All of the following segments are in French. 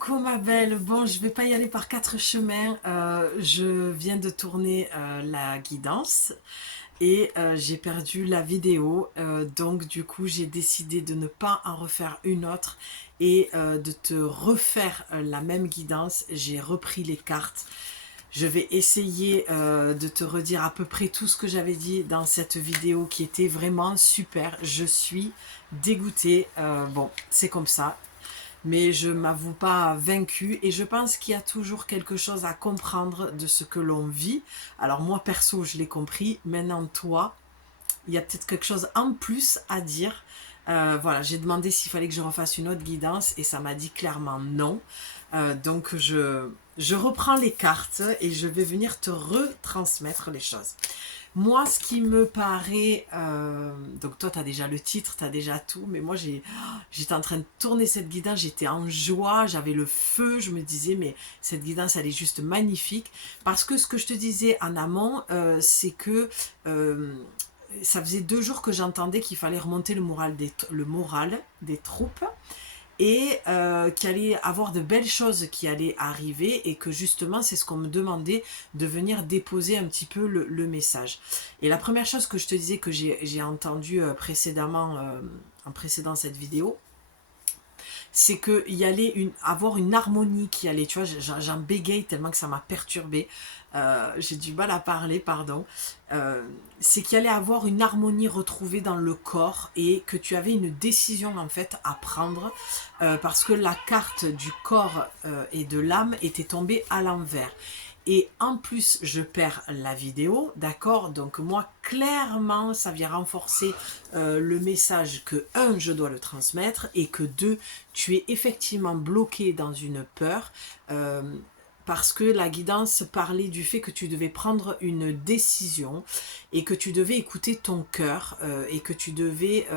Coucou ma belle, bon je vais pas y aller par quatre chemins, je viens de tourner la guidance et j'ai perdu la vidéo, donc du coup j'ai décidé de ne pas en refaire une autre et de te refaire la même guidance. J'ai repris les cartes. Je vais essayer de te redire à peu près tout ce que j'avais dit dans cette vidéo qui était vraiment super. Je suis dégoûtée, bon c'est comme ça, mais je m'avoue pas vaincue et je pense qu'il y a toujours quelque chose à comprendre de ce que l'on vit. Alors moi perso je l'ai compris, maintenant toi, il y a peut-être quelque chose en plus à dire. Voilà, j'ai demandé s'il fallait que je refasse une autre guidance et ça m'a dit clairement non. Donc je reprends les cartes et je vais venir te retransmettre les choses. Moi, ce qui me paraît... donc toi, tu as déjà le titre, tu as déjà tout, mais moi, j'étais en train de tourner cette guidance, j'étais en joie, j'avais le feu, je me disais, mais cette guidance, elle est juste magnifique. Parce que ce que je te disais en amont, c'est que... ça faisait 2 jours que j'entendais qu'il fallait remonter le moral des troupes et qu'il allait avoir de belles choses qui allaient arriver et que justement c'est ce qu'on me demandait de venir déposer un petit peu le message. Et la première chose que je te disais que j'ai entendu précédemment en précédant cette vidéo, c'est qu'il y allait avoir une harmonie qui allait, tu vois, j'en bégaye tellement que ça m'a perturbée, j'ai du mal à parler, pardon, c'est qu'il allait avoir une harmonie retrouvée dans le corps et que tu avais une décision en fait à prendre, parce que la carte du corps et de l'âme était tombée à l'envers. Et en plus, je perds la vidéo, d'accord? Donc moi, clairement, ça vient renforcer le message que, un, je dois le transmettre, et que, deux, tu es effectivement bloqué dans une peur, parce que la guidance parlait du fait que tu devais prendre une décision, et que tu devais écouter ton cœur, et que tu devais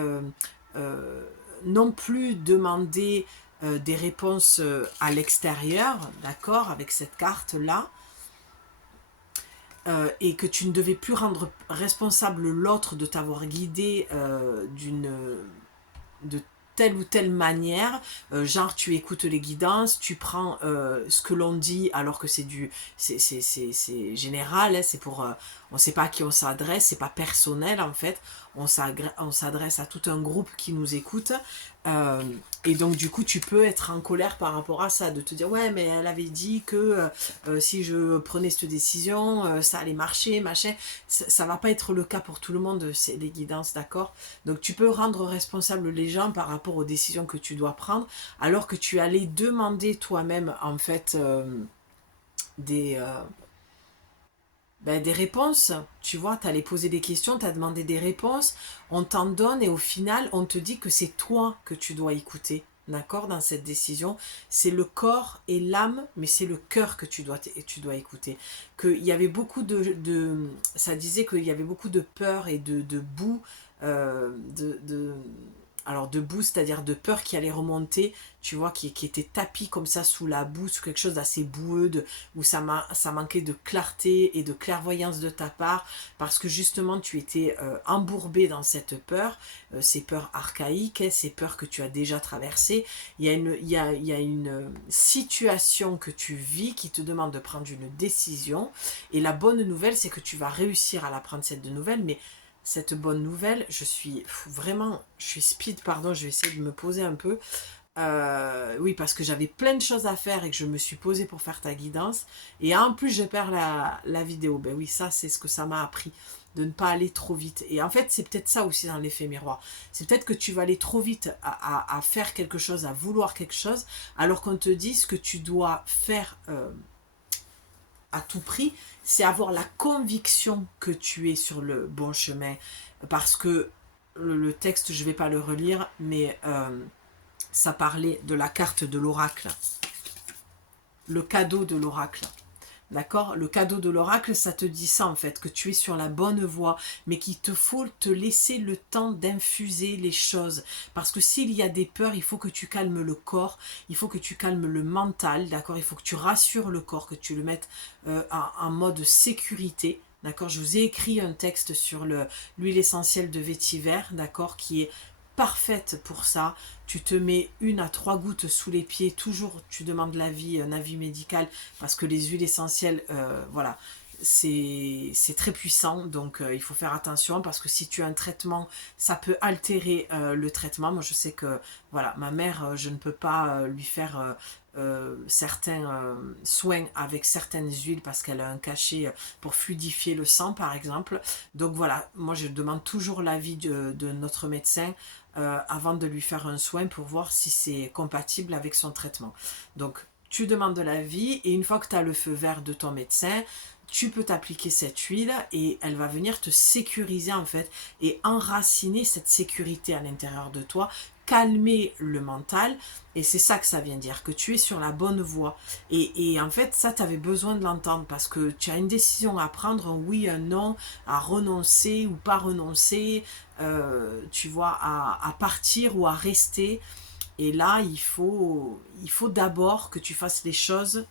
non plus demander des réponses à l'extérieur, d'accord, avec cette carte-là, et que tu ne devais plus rendre responsable l'autre de t'avoir guidé de telle ou telle manière, genre tu écoutes les guidances, tu prends ce que l'on dit alors que c'est général, hein, c'est pour on ne sait pas à qui on s'adresse, c'est pas personnel en fait, on s'adresse à tout un groupe qui nous écoute, euh, et donc du coup tu peux être en colère par rapport à ça, de te dire ouais mais elle avait dit que si je prenais cette décision ça allait marcher, machin, ça va pas être le cas pour tout le monde, c'est les guidances, d'accord? Donc tu peux rendre responsable les gens par rapport aux décisions que tu dois prendre, alors que tu allais demander toi-même en fait des, des réponses. Tu vois, tu allais poser des questions, tu as demandé des réponses, on t'en donne et au final on te dit que c'est toi que tu dois écouter. D'accord, dans cette décision, c'est le corps et l'âme, mais c'est le cœur que tu dois écouter. Qu'il y avait beaucoup ça disait qu'il y avait beaucoup de peur et de boue, alors de boue, c'est-à-dire de peur qui allait remonter, tu vois, qui était tapis comme ça sous la boue, sous quelque chose d'assez boueux, où ça manquait de clarté et de clairvoyance de ta part, parce que justement tu étais embourbé dans cette peur, ces peurs archaïques, hein, ces peurs que tu as déjà traversées. Il y a une situation que tu vis qui te demande de prendre une décision, et la bonne nouvelle, c'est que tu vas réussir à la prendre, cette nouvelle, mais cette bonne nouvelle, je suis speed, pardon, je vais essayer de me poser un peu. Oui, parce que j'avais plein de choses à faire et que je me suis posée pour faire ta guidance. Et en plus, je perds la vidéo. Ben oui, ça, c'est ce que ça m'a appris, de ne pas aller trop vite. Et en fait, c'est peut-être ça aussi dans l'effet miroir. C'est peut-être que tu vas aller trop vite à faire quelque chose, à vouloir quelque chose, alors qu'on te dit ce que tu dois faire à tout prix, c'est avoir la conviction que tu es sur le bon chemin. Parce que le texte, je ne vais pas le relire, mais ça parlait de la carte de l'oracle. Le cadeau de l'oracle. D'accord? Le cadeau de l'oracle, ça te dit ça en fait, que tu es sur la bonne voie, mais qu'il te faut te laisser le temps d'infuser les choses. Parce que s'il y a des peurs, il faut que tu calmes le corps, il faut que tu calmes le mental, d'accord? Il faut que tu rassures le corps, que tu le mettes en mode sécurité. D'accord, je vous ai écrit un texte sur l'huile essentielle de vétiver, d'accord, qui est parfaite pour ça. Tu te mets 1 à 3 gouttes sous les pieds, toujours tu demandes l'avis, un avis médical, parce que les huiles essentielles, voilà, c'est très puissant, donc il faut faire attention, parce que si tu as un traitement, ça peut altérer le traitement. Moi je sais que, voilà, ma mère, je ne peux pas lui faire certains soins avec certaines huiles, parce qu'elle a un cachet pour fluidifier le sang par exemple. Donc voilà, moi je demande toujours l'avis de notre médecin avant de lui faire un soin, pour voir si c'est compatible avec son traitement. Donc tu demandes de l'avis, et une fois que tu as le feu vert de ton médecin, tu peux t'appliquer cette huile, et elle va venir te sécuriser en fait, et enraciner cette sécurité à l'intérieur de toi, calmer le mental. Et c'est ça que ça vient dire, que tu es sur la bonne voie. Et en fait, ça, tu avais besoin de l'entendre, parce que tu as une décision à prendre, un oui, un non, à renoncer ou pas renoncer, tu vois, à partir ou à rester. Et là, il faut d'abord que tu fasses les choses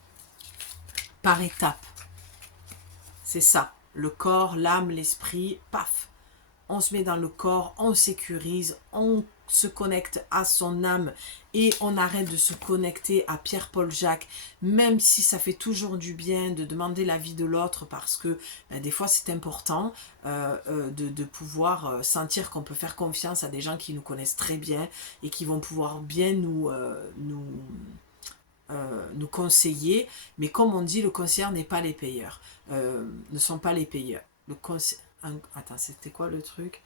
par étapes. C'est ça, le corps, l'âme, l'esprit, paf, on se met dans le corps, on sécurise, on se connecte à son âme, et on arrête de se connecter à Pierre-Paul Jacques, même si ça fait toujours du bien de demander l'avis de l'autre, parce que des fois c'est important de pouvoir sentir qu'on peut faire confiance à des gens qui nous connaissent très bien, et qui vont pouvoir bien nous conseiller. Mais comme on dit, le conseiller n'est pas les payeurs, ne sont pas les payeurs. Attends, c'était quoi le truc?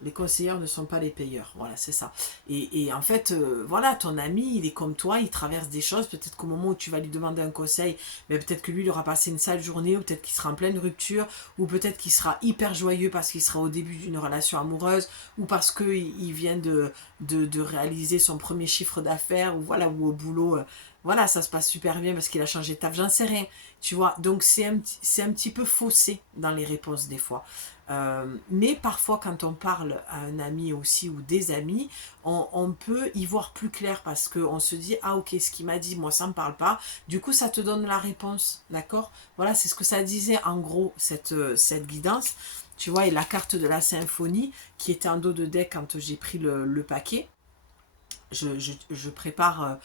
Les conseilleurs ne sont pas les payeurs, voilà, c'est ça. Et en fait, voilà, ton ami, il est comme toi, il traverse des choses. Peut-être qu'au moment où tu vas lui demander un conseil, mais peut-être que lui, il aura passé une sale journée, ou peut-être qu'il sera en pleine rupture, ou peut-être qu'il sera hyper joyeux parce qu'il sera au début d'une relation amoureuse, ou parce qu'il vient de réaliser son premier chiffre d'affaires, ou voilà, ou au boulot, voilà, ça se passe super bien parce qu'il a changé de taf, j'en sais rien, tu vois. Donc c'est un petit peu faussé dans les réponses des fois. Mais parfois, quand on parle à un ami aussi, ou des amis, on peut y voir plus clair, parce qu'on se dit, ah ok, ce qu'il m'a dit, moi ça me parle pas. Du coup, ça te donne la réponse, d'accord? Voilà, c'est ce que ça disait en gros, cette guidance. Tu vois, et la carte de la symphonie qui était en dos de deck quand j'ai pris le paquet. Je prépare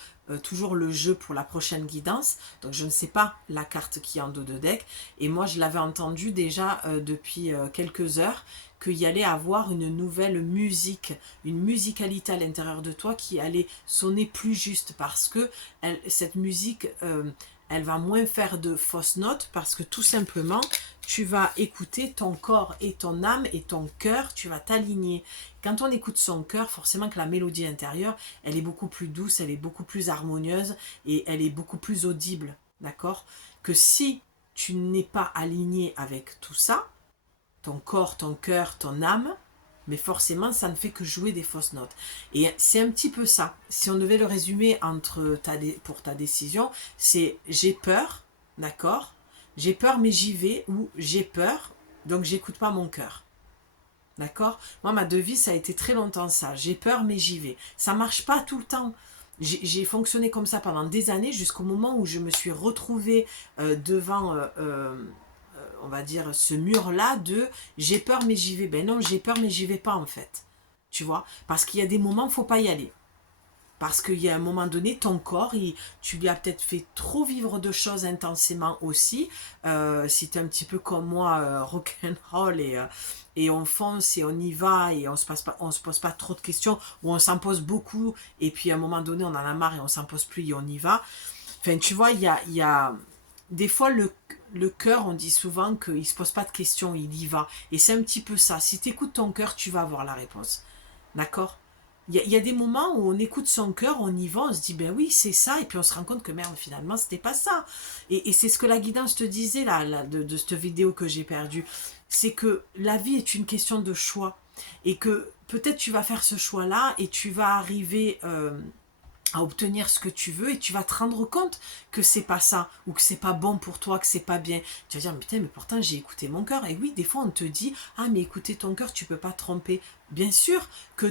toujours le jeu pour la prochaine guidance, donc je ne sais pas la carte qui est en dos de deck, et moi je l'avais entendu déjà depuis quelques heures, qu'il y allait avoir une nouvelle musique, une musicalité à l'intérieur de toi qui allait sonner plus juste, parce que cette musique, elle va moins faire de fausses notes, parce que tout simplement, tu vas écouter ton corps et ton âme et ton cœur, tu vas t'aligner. Quand on écoute son cœur, forcément que la mélodie intérieure, elle est beaucoup plus douce, elle est beaucoup plus harmonieuse, et elle est beaucoup plus audible, d'accord? Que si tu n'es pas aligné avec tout ça, ton corps, ton cœur, ton âme, mais forcément ça ne fait que jouer des fausses notes. Et c'est un petit peu ça. Si on devait le résumer pour ta décision, c'est j'ai peur, d'accord? J'ai peur mais j'y vais, ou j'ai peur donc j'écoute pas mon cœur. D'accord? Moi, ma devise, ça a été très longtemps ça. J'ai peur, mais j'y vais. Ça marche pas tout le temps. J'ai fonctionné comme ça pendant des années, jusqu'au moment où je me suis retrouvée devant, on va dire, ce mur-là de j'ai peur, mais j'y vais. Ben non, j'ai peur, mais j'y vais pas en fait. Tu vois? Parce qu'il y a des moments, il faut pas y aller. Parce qu'il y a un moment donné, ton corps, tu lui as peut-être fait trop vivre de choses intensément aussi. Si tu es un petit peu comme moi, rock'n'roll, et on fonce et on y va, et on se pose pas trop de questions, ou on s'en pose beaucoup, et puis à un moment donné, on en a marre et on s'en pose plus et on y va. Enfin, tu vois, il y a des fois le cœur, on dit souvent qu'il se pose pas de questions, il y va. Et c'est un petit peu ça. Si tu écoutes ton cœur, tu vas avoir la réponse. D'accord? Il y a des moments où on écoute son cœur, on y va, on se dit ben oui c'est ça, et puis on se rend compte que merde finalement c'était pas ça. Et c'est ce que la guidance te disait là, de cette vidéo que j'ai perdue, c'est que la vie est une question de choix, et que peut-être tu vas faire ce choix là et tu vas arriver à obtenir ce que tu veux, et tu vas te rendre compte que c'est pas ça, ou que c'est pas bon pour toi, que c'est pas bien. Tu vas dire, mais putain, mais pourtant j'ai écouté mon cœur. Et oui, des fois on te dit, ah mais écouter ton cœur, tu peux pas te tromper. Bien sûr que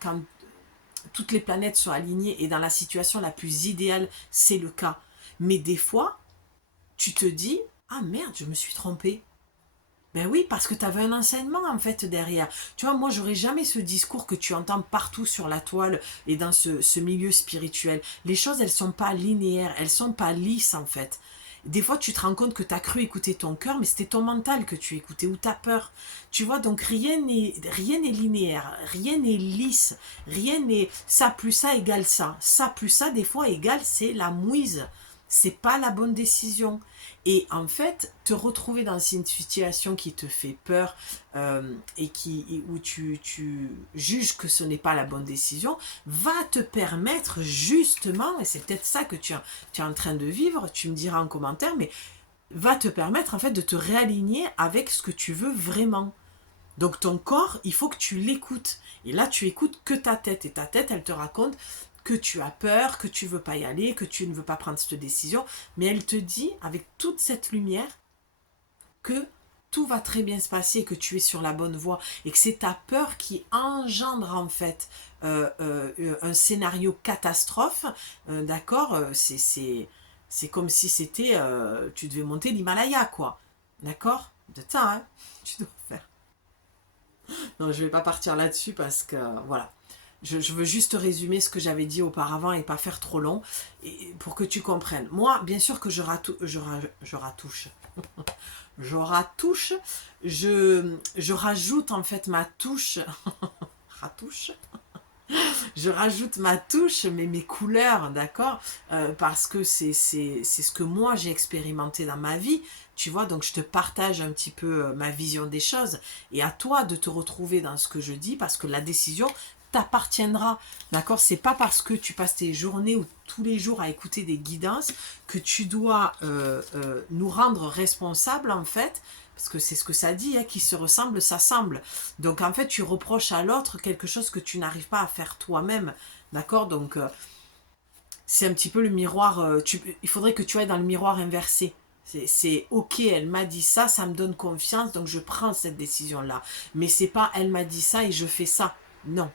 quand toutes les planètes sont alignées, et dans la situation la plus idéale, c'est le cas. Mais des fois, tu te dis, ah merde, je me suis trompée. Ben oui, parce que tu avais un enseignement en fait derrière. Tu vois, moi j'aurais jamais ce discours que tu entends partout sur la toile et dans ce milieu spirituel. Les choses, elles sont pas linéaires, elles sont pas lisses en fait. Des fois, tu te rends compte que tu as cru écouter ton cœur, mais c'était ton mental que tu écoutais ou ta peur. Tu vois, donc rien n'est linéaire, rien n'est lisse, rien n'est ça plus ça égale ça. Ça plus ça, des fois, égale c'est la mouise. C'est pas la bonne décision. Et en fait, te retrouver dans une situation qui te fait peur où tu juges que ce n'est pas la bonne décision, va te permettre justement, et c'est peut-être ça que tu es en train de vivre, tu me diras en commentaire, mais va te permettre en fait de te réaligner avec ce que tu veux vraiment. Donc ton corps, il faut que tu l'écoutes. Et là, tu écoutes que ta tête. Et ta tête, elle te raconte que tu as peur, que tu veux pas y aller, que tu ne veux pas prendre cette décision. Mais elle te dit, avec toute cette lumière, que tout va très bien se passer, que tu es sur la bonne voie. Et que c'est ta peur qui engendre en fait un scénario catastrophe. D'accord, c'est comme si c'était... tu devais monter l'Himalaya, quoi. D'accord. De ça, hein. Tu dois faire. Non, je vais pas partir là-dessus parce que voilà. Je veux juste résumer ce que j'avais dit auparavant et pas faire trop long et pour que tu comprennes. Moi, bien sûr que je ratouche. Je ratouche. Je rajoute en fait ma touche. Ratouche. Je rajoute ma touche, mais mes couleurs, d'accord, parce que c'est ce que moi j'ai expérimenté dans ma vie, tu vois, donc je te partage un petit peu ma vision des choses, et à toi de te retrouver dans ce que je dis, parce que la décision t'appartiendra, d'accord, c'est pas parce que tu passes tes journées ou tous les jours à écouter des guidances que tu dois nous rendre responsables, en fait, parce que c'est ce que ça dit, hein, qui se ressemble, s'assemble. Donc en fait, tu reproches à l'autre quelque chose que tu n'arrives pas à faire toi-même. D'accord. Donc c'est un petit peu le miroir. Il faudrait que tu ailles dans le miroir inversé. C'est ok, elle m'a dit ça, ça me donne confiance, donc je prends cette décision-là. Mais c'est pas elle m'a dit ça et je fais ça. Non.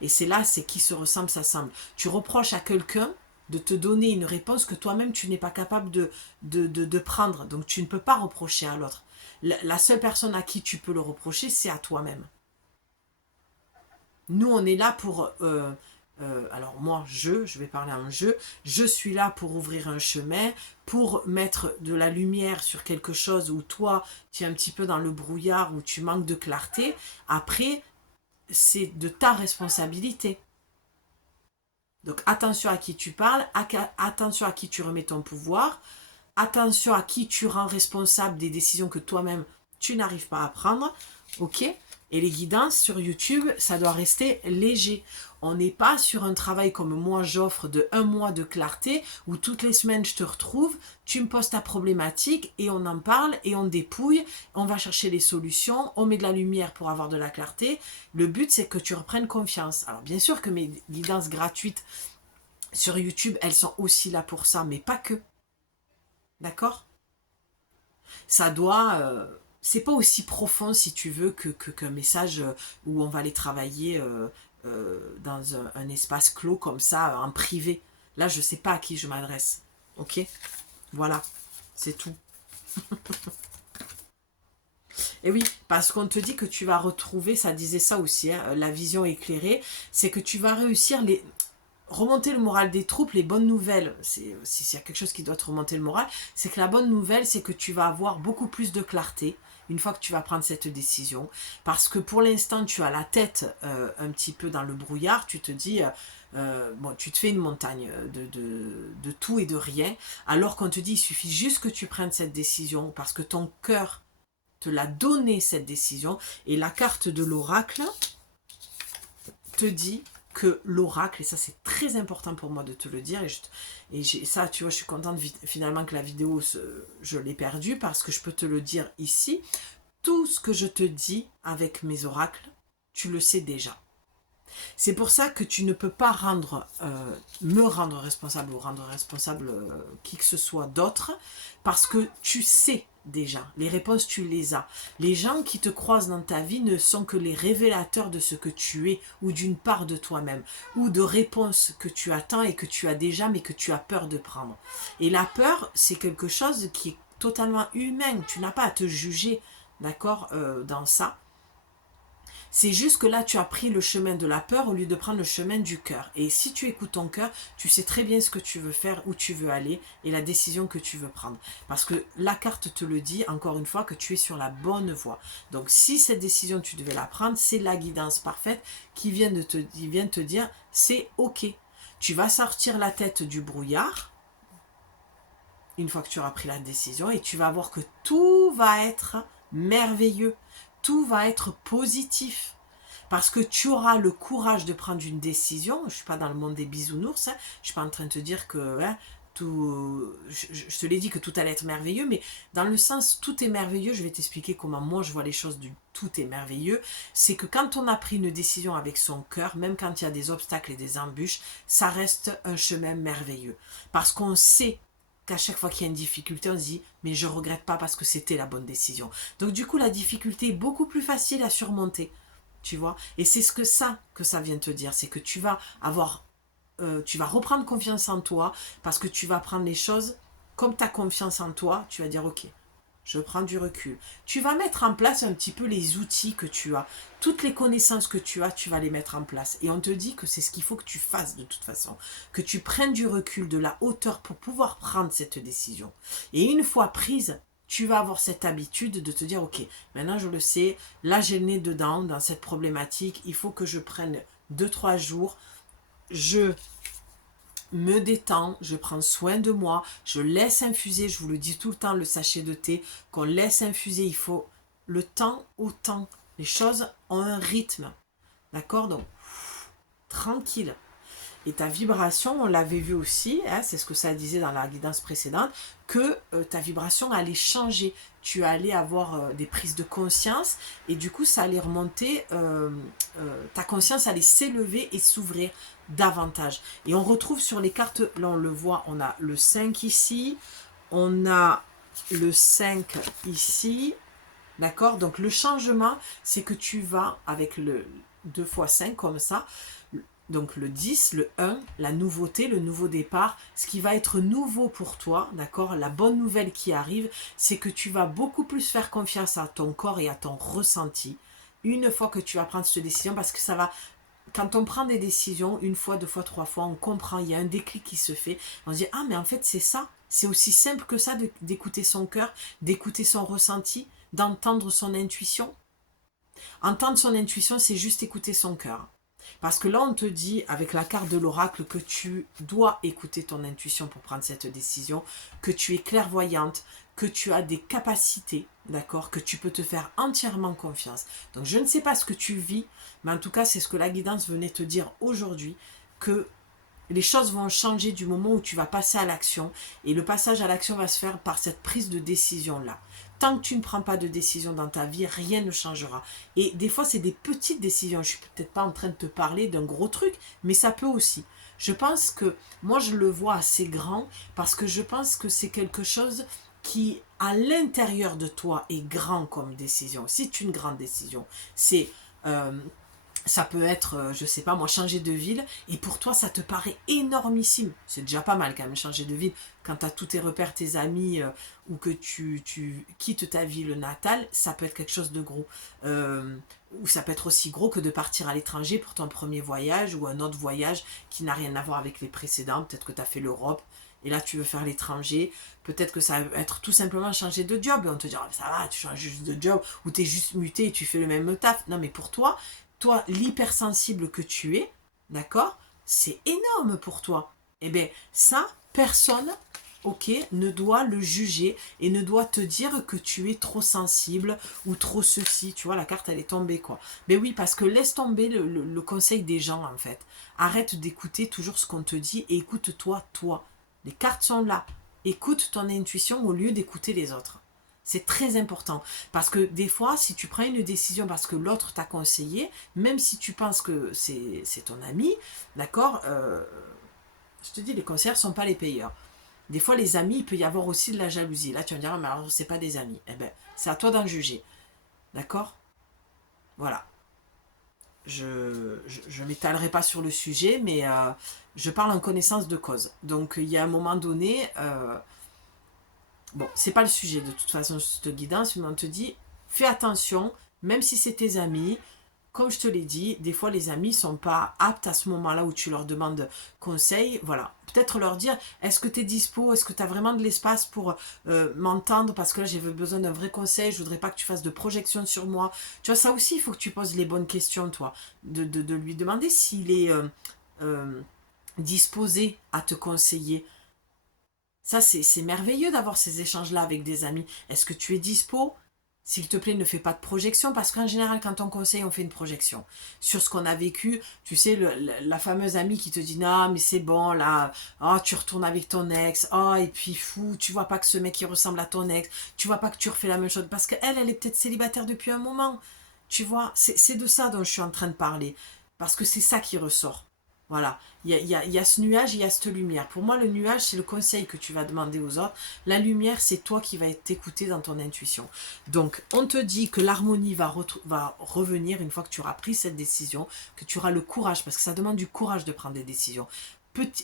Et c'est là, c'est qui se ressemble, s'assemble. Tu reproches à quelqu'un de te donner une réponse que toi-même tu n'es pas capable de prendre. Donc tu ne peux pas reprocher à l'autre. La seule personne à qui tu peux le reprocher, c'est à toi-même. Nous, on est là pour... alors moi, je vais parler en je suis là pour ouvrir un chemin, pour mettre de la lumière sur quelque chose où toi, tu es un petit peu dans le brouillard, où tu manques de clarté. Après, c'est de ta responsabilité. Donc attention à qui tu parles, attention à qui tu remets ton pouvoir, attention à qui tu rends responsable des décisions que toi-même tu n'arrives pas à prendre, ok. Et les guidances sur YouTube, ça doit rester léger. On n'est pas sur un travail comme moi j'offre de 1 mois de clarté où toutes les semaines je te retrouve, tu me poses ta problématique et on en parle et on dépouille, on va chercher les solutions, on met de la lumière pour avoir de la clarté. Le but c'est que tu reprennes confiance. Alors bien sûr que mes guidances gratuites sur YouTube, elles sont aussi là pour ça, mais pas que. D'accord. Ça doit... c'est pas aussi profond, si tu veux, qu'un message où on va les travailler dans un espace clos comme ça, en privé. Là, je sais pas à qui je m'adresse. Ok. Voilà. C'est tout. Et oui, parce qu'on te dit que tu vas retrouver, ça disait ça aussi, hein, la vision éclairée, c'est que tu vas réussir remonter le moral des troupes, les bonnes nouvelles, s'il y a quelque chose qui doit te remonter le moral, c'est que la bonne nouvelle, c'est que tu vas avoir beaucoup plus de clarté une fois que tu vas prendre cette décision. Parce que pour l'instant, tu as la tête un petit peu dans le brouillard, tu te dis, bon, tu te fais une montagne de tout et de rien, alors qu'on te dit, il suffit juste que tu prennes cette décision, parce que ton cœur te l'a donné, cette décision, et la carte de l'oracle te dit que l'oracle, et ça c'est très important pour moi de te le dire, ça tu vois, je suis contente finalement que la vidéo, je l'ai perdue, parce que je peux te le dire ici, tout ce que je te dis avec mes oracles, tu le sais déjà. C'est pour ça que tu ne peux pas me rendre responsable ou rendre responsable qui que ce soit d'autre, parce que tu sais déjà, les réponses tu les as. Les gens qui te croisent dans ta vie ne sont que les révélateurs de ce que tu es, ou d'une part de toi-même, ou de réponses que tu attends et que tu as déjà, mais que tu as peur de prendre. Et la peur, c'est quelque chose qui est totalement humain, tu n'as pas à te juger d'accord, dans ça. C'est juste que là, tu as pris le chemin de la peur au lieu de prendre le chemin du cœur. Et si tu écoutes ton cœur, tu sais très bien ce que tu veux faire, où tu veux aller et la décision que tu veux prendre. Parce que la carte te le dit, encore une fois, que tu es sur la bonne voie. Donc, si cette décision, tu devais la prendre, c'est la guidance parfaite qui vient de te dire, c'est OK. Tu vas sortir la tête du brouillard une fois que tu auras pris la décision et tu vas voir que tout va être merveilleux, tout va être positif. Parce que tu auras le courage de prendre une décision. Je ne suis pas dans le monde des bisounours, hein. Je ne suis pas en train de te dire que tout, je te l'ai dit que tout allait être merveilleux, mais dans le sens tout est merveilleux, je vais t'expliquer comment moi je vois les choses du tout est merveilleux. C'est que quand on a pris une décision avec son cœur, même quand il y a des obstacles et des embûches, ça reste un chemin merveilleux. Parce qu'on sait qu'à chaque fois qu'il y a une difficulté, on se dit mais je regrette pas parce que c'était la bonne décision. Donc du coup la difficulté est beaucoup plus facile à surmonter, tu vois. Et c'est ce que ça vient te dire, c'est que tu vas avoir, tu vas reprendre confiance en toi parce que tu vas prendre les choses comme tu as confiance en toi, tu vas dire ok, je prends du recul. Tu vas mettre en place un petit peu les outils que tu as. Toutes les connaissances que tu as, tu vas les mettre en place. Et on te dit que c'est ce qu'il faut que tu fasses de toute façon. Que tu prennes du recul, de la hauteur pour pouvoir prendre cette décision. Et une fois prise, tu vas avoir cette habitude de te dire, ok, maintenant je le sais, là j'ai le nez dedans, dans cette problématique, il faut que je prenne 2-3 jours, je me détends, je prends soin de moi, je laisse infuser, je vous le dis tout le temps, le sachet de thé, qu'on laisse infuser, il faut le temps au temps. Les choses ont un rythme, d'accord? Donc, tranquille. Et ta vibration, on l'avait vu aussi, hein, c'est ce que ça disait dans la guidance précédente, que ta vibration allait changer. Tu allais avoir des prises de conscience et du coup, ça allait remonter, ta conscience allait s'élever et s'ouvrir davantage. Et on retrouve sur les cartes, là on le voit, on a le 5 ici, on a le 5 ici, d'accord? Donc le changement, c'est que tu vas avec le 2 fois 5 comme ça, donc le 10, le 1, la nouveauté, le nouveau départ, ce qui va être nouveau pour toi, d'accord? La bonne nouvelle qui arrive, c'est que tu vas beaucoup plus faire confiance à ton corps et à ton ressenti une fois que tu vas prendre cette décision parce que ça va, quand on prend des décisions, une fois, 2 fois, 3 fois, on comprend, il y a un déclic qui se fait, on se dit, ah mais en fait c'est ça, c'est aussi simple que ça d'écouter son cœur, d'écouter son ressenti, d'entendre son intuition. Entendre son intuition, c'est juste écouter son cœur. Parce que là, on te dit, avec la carte de l'oracle, que tu dois écouter ton intuition pour prendre cette décision, que tu es clairvoyante, que tu as des capacités, d'accord, que tu peux te faire entièrement confiance. Donc, je ne sais pas ce que tu vis, mais en tout cas, c'est ce que la guidance venait te dire aujourd'hui, que les choses vont changer du moment où tu vas passer à l'action. Et le passage à l'action va se faire par cette prise de décision-là. Tant que tu ne prends pas de décision dans ta vie, rien ne changera. Et des fois, c'est des petites décisions. Je ne suis peut-être pas en train de te parler d'un gros truc, mais ça peut aussi. Je pense que, moi, je le vois assez grand parce que je pense que c'est quelque chose qui, à l'intérieur de toi, est grand comme décision. C'est une grande décision. C'est... ça peut être, je sais pas moi, changer de ville, et pour toi ça te paraît énormissime. C'est déjà pas mal quand même changer de ville, quand tu as tous tes repères, tes amis, ou que tu quittes ta ville natale, ça peut être quelque chose de gros. Ou ça peut être aussi gros que de partir à l'étranger pour ton premier voyage, ou un autre voyage qui n'a rien à voir avec les précédents. Peut-être que tu as fait l'Europe, et là tu veux faire l'étranger. Peut-être que ça va être tout simplement changer de job, et on te dira, ça va, tu changes juste de job, ou tu es juste muté et tu fais le même taf. Non mais pour toi, l'hypersensible que tu es, d'accord, c'est énorme pour toi. Eh bien, ça, personne, ok, ne doit le juger et ne doit te dire que tu es trop sensible ou trop ceci. Tu vois, la carte, elle est tombée, quoi. Mais oui, parce que laisse tomber le conseil des gens, en fait. Arrête d'écouter toujours ce qu'on te dit et écoute-toi, toi. Les cartes sont là. Écoute ton intuition au lieu d'écouter les autres. C'est très important. Parce que des fois, si tu prends une décision parce que l'autre t'a conseillé, même si tu penses que c'est ton ami, d'accord, je te dis, les conseillers ne sont pas les payeurs. Des fois, les amis, il peut y avoir aussi de la jalousie. Là, tu vas me dire, mais alors, c'est pas des amis. Eh bien, c'est à toi d'en juger. D'accord? Voilà. Je m'étalerai pas sur le sujet, mais je parle en connaissance de cause. Donc, il y a un moment donné... bon, c'est pas le sujet de toute façon, cette guidance, mais on te dit, fais attention, même si c'est tes amis. Comme je te l'ai dit, des fois les amis sont pas aptes à ce moment-là où tu leur demandes conseil. Voilà, peut-être leur dire, est-ce que tu es dispo, est-ce que tu as vraiment de l'espace pour m'entendre, parce que là j'ai besoin d'un vrai conseil, je voudrais pas que tu fasses de projection sur moi. Tu vois, ça aussi, il faut que tu poses les bonnes questions, toi, de lui demander s'il est euh, disposé à te conseiller. Ça, c'est merveilleux d'avoir ces échanges-là avec des amis. Est-ce que tu es dispo? S'il te plaît, ne fais pas de projection, parce qu'en général, quand on conseille, on fait une projection sur ce qu'on a vécu. Tu sais, la fameuse amie qui te dit, non, mais c'est bon, là, oh, tu retournes avec ton ex, oh, et puis fou, tu vois pas que ce mec, il ressemble à ton ex, tu vois pas que tu refais la même chose, parce qu'elle, elle est peut-être célibataire depuis un moment. Tu vois, c'est de ça dont je suis en train de parler, parce que c'est ça qui ressort. Voilà, il y a ce nuage, il y a cette lumière. Pour moi, le nuage, c'est le conseil que tu vas demander aux autres. La lumière, c'est toi qui vas t'écouter dans ton intuition. Donc, on te dit que l'harmonie va revenir une fois que tu auras pris cette décision, que tu auras le courage, parce que ça demande du courage de prendre des décisions.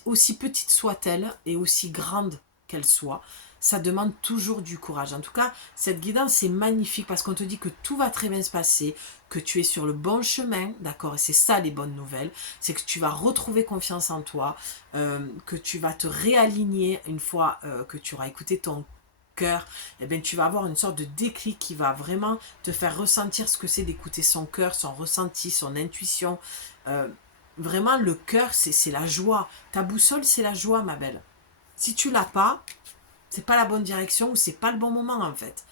Aussi petite soit-elle et aussi grande qu'elle soit, ça demande toujours du courage. En tout cas, cette guidance est magnifique parce qu'on te dit que tout va très bien se passer, que tu es sur le bon chemin, d'accord? Et c'est ça les bonnes nouvelles, c'est que tu vas retrouver confiance en toi, que tu vas te réaligner une fois que tu auras écouté ton cœur, eh bien, tu vas avoir une sorte de déclic qui va vraiment te faire ressentir ce que c'est d'écouter son cœur, son ressenti, son intuition. Euh, Vraiment, le cœur, c'est la joie. Ta boussole, c'est la joie, ma belle. Si tu l'as pas, c'est pas la bonne direction ou c'est pas le bon moment en fait.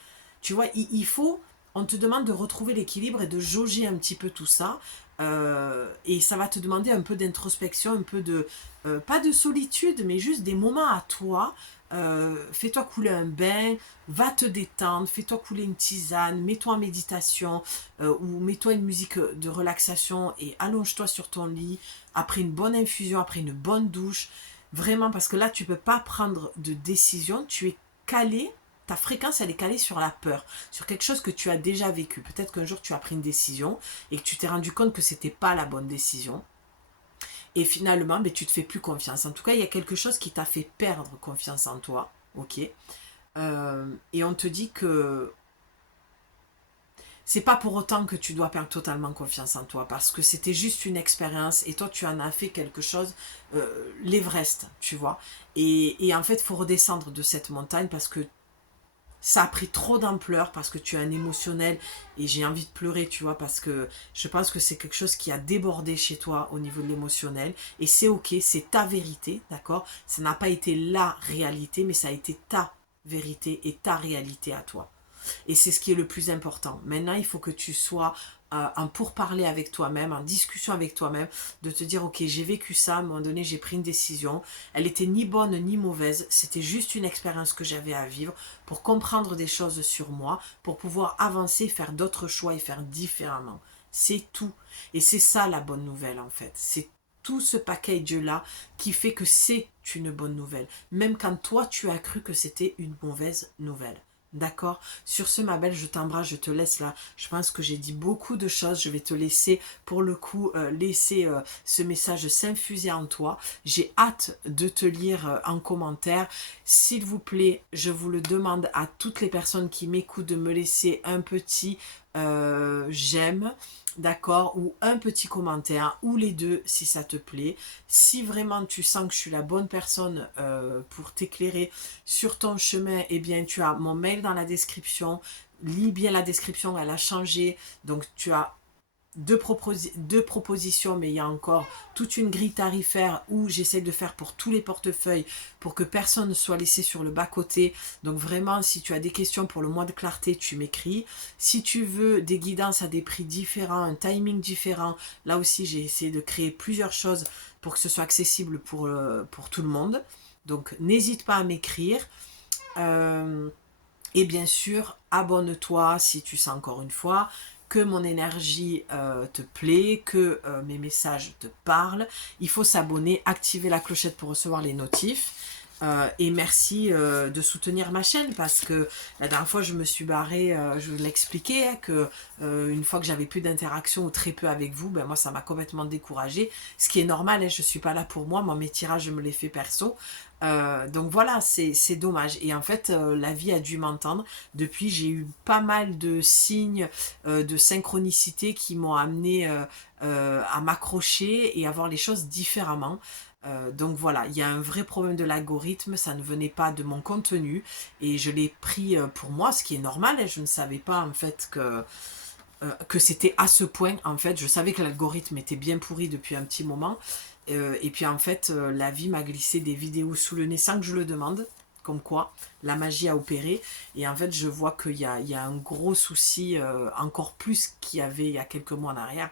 Tu vois, il faut, on te demande de retrouver l'équilibre et de jauger un petit peu tout ça. Et ça va te demander un peu d'introspection, un peu de, pas de solitude, mais juste des moments à toi. Fais-toi couler un bain, va te détendre, fais-toi couler une tisane, mets-toi en méditation ou mets-toi une musique de relaxation et allonge-toi sur ton lit après une bonne infusion, après une bonne douche. Vraiment, parce que là, tu ne peux pas prendre de décision, tu es calé, ta fréquence, elle est calée sur la peur, sur quelque chose que tu as déjà vécu. Peut-être qu'un jour, tu as pris une décision et que tu t'es rendu compte que ce n'était pas la bonne décision. Et finalement, ben, tu ne te fais plus confiance. En tout cas, il y a quelque chose qui t'a fait perdre confiance en toi. Ok. Et on te dit que c'est pas pour autant que tu dois perdre totalement confiance en toi, parce que c'était juste une expérience et toi tu en as fait quelque chose, l'Everest, tu vois. Et en fait, il faut redescendre de cette montagne parce que ça a pris trop d'ampleur, parce que tu es un émotionnel et j'ai envie de pleurer, tu vois, parce que je pense que c'est quelque chose qui a débordé chez toi au niveau de l'émotionnel et c'est ok, c'est ta vérité, d'accord? Ça n'a pas été la réalité, mais ça a été ta vérité et ta réalité à toi. Et c'est ce qui est le plus important. Maintenant, il faut que tu sois en pourparler avec toi-même, en discussion avec toi-même, de te dire, ok, j'ai vécu ça, à un moment donné, j'ai pris une décision. Elle était ni bonne ni mauvaise, c'était juste une expérience que j'avais à vivre pour comprendre des choses sur moi, pour pouvoir avancer, faire d'autres choix et faire différemment. C'est tout. Et c'est ça la bonne nouvelle, en fait. C'est tout ce package-là qui fait que c'est une bonne nouvelle. Même quand toi, tu as cru que c'était une mauvaise nouvelle. D'accord? Sur ce, ma belle, je t'embrasse, je te laisse là. Je pense que j'ai dit beaucoup de choses. Je vais te laisser, pour le coup, laisser ce message s'infuser en toi. J'ai hâte de te lire en commentaire. S'il vous plaît, je vous le demande à toutes les personnes qui m'écoutent de me laisser un petit j'aime, d'accord, ou un petit commentaire, ou les deux si ça te plaît. Si vraiment tu sens que je suis la bonne personne pour t'éclairer sur ton chemin, eh bien tu as mon mail dans la description. Lis bien la description, elle a changé, donc tu as deux propositions, mais il y a encore toute une grille tarifaire où j'essaie de faire pour tous les portefeuilles pour que personne ne soit laissé sur le bas-côté. Donc vraiment, si tu as des questions pour le mois de clarté, tu m'écris. Si tu veux des guidances à des prix différents, un timing différent, là aussi j'ai essayé de créer plusieurs choses pour que ce soit accessible pour tout le monde. Donc n'hésite pas à m'écrire. Et bien sûr, abonne-toi si tu sais encore une fois que mon énergie te plaît, que mes messages te parlent. Il faut s'abonner, activer la clochette pour recevoir les notifs. Et merci de soutenir ma chaîne parce que la dernière fois je me suis barrée, je vous l'expliquais, hein, que une fois que j'avais plus d'interaction ou très peu avec vous, ben moi ça m'a complètement découragée. Ce qui est normal, hein, je suis pas là pour moi mes tirages je me les fais perso. Donc voilà, c'est dommage. Et en fait, la vie a dû m'entendre. Depuis, j'ai eu pas mal de signes de synchronicité qui m'ont amené à m'accrocher et à voir les choses différemment. Donc voilà, il y a un vrai problème de l'algorithme, ça ne venait pas de mon contenu et je l'ai pris pour moi, ce qui est normal, et je ne savais pas en fait que c'était à ce point. En fait, je savais que l'algorithme était bien pourri depuis un petit moment, et puis en fait, la vie m'a glissé des vidéos sous le nez sans que je le demande, comme quoi la magie a opéré. Et en fait, je vois qu'il y a un gros souci, encore plus qu'il y avait il y a quelques mois en arrière.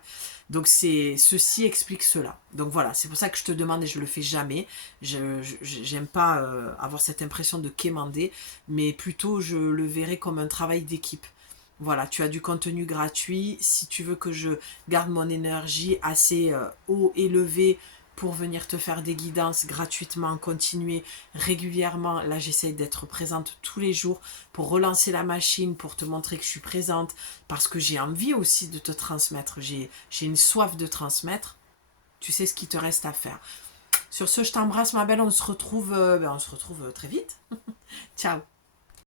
Donc ceci explique cela. Donc voilà, c'est pour ça que je te demande, et je le fais jamais. J'aime pas avoir cette impression de quémander, mais plutôt je le verrai comme un travail d'équipe. Voilà, tu as du contenu gratuit. Si tu veux que je garde mon énergie assez haut, élevée, pour venir te faire des guidances gratuitement, continuer régulièrement. Là, j'essaye d'être présente tous les jours pour relancer la machine, pour te montrer que je suis présente, parce que j'ai envie aussi de te transmettre. J'ai une soif de transmettre. Tu sais ce qu'il te reste à faire. Sur ce, je t'embrasse, ma belle. On se retrouve très vite. Ciao.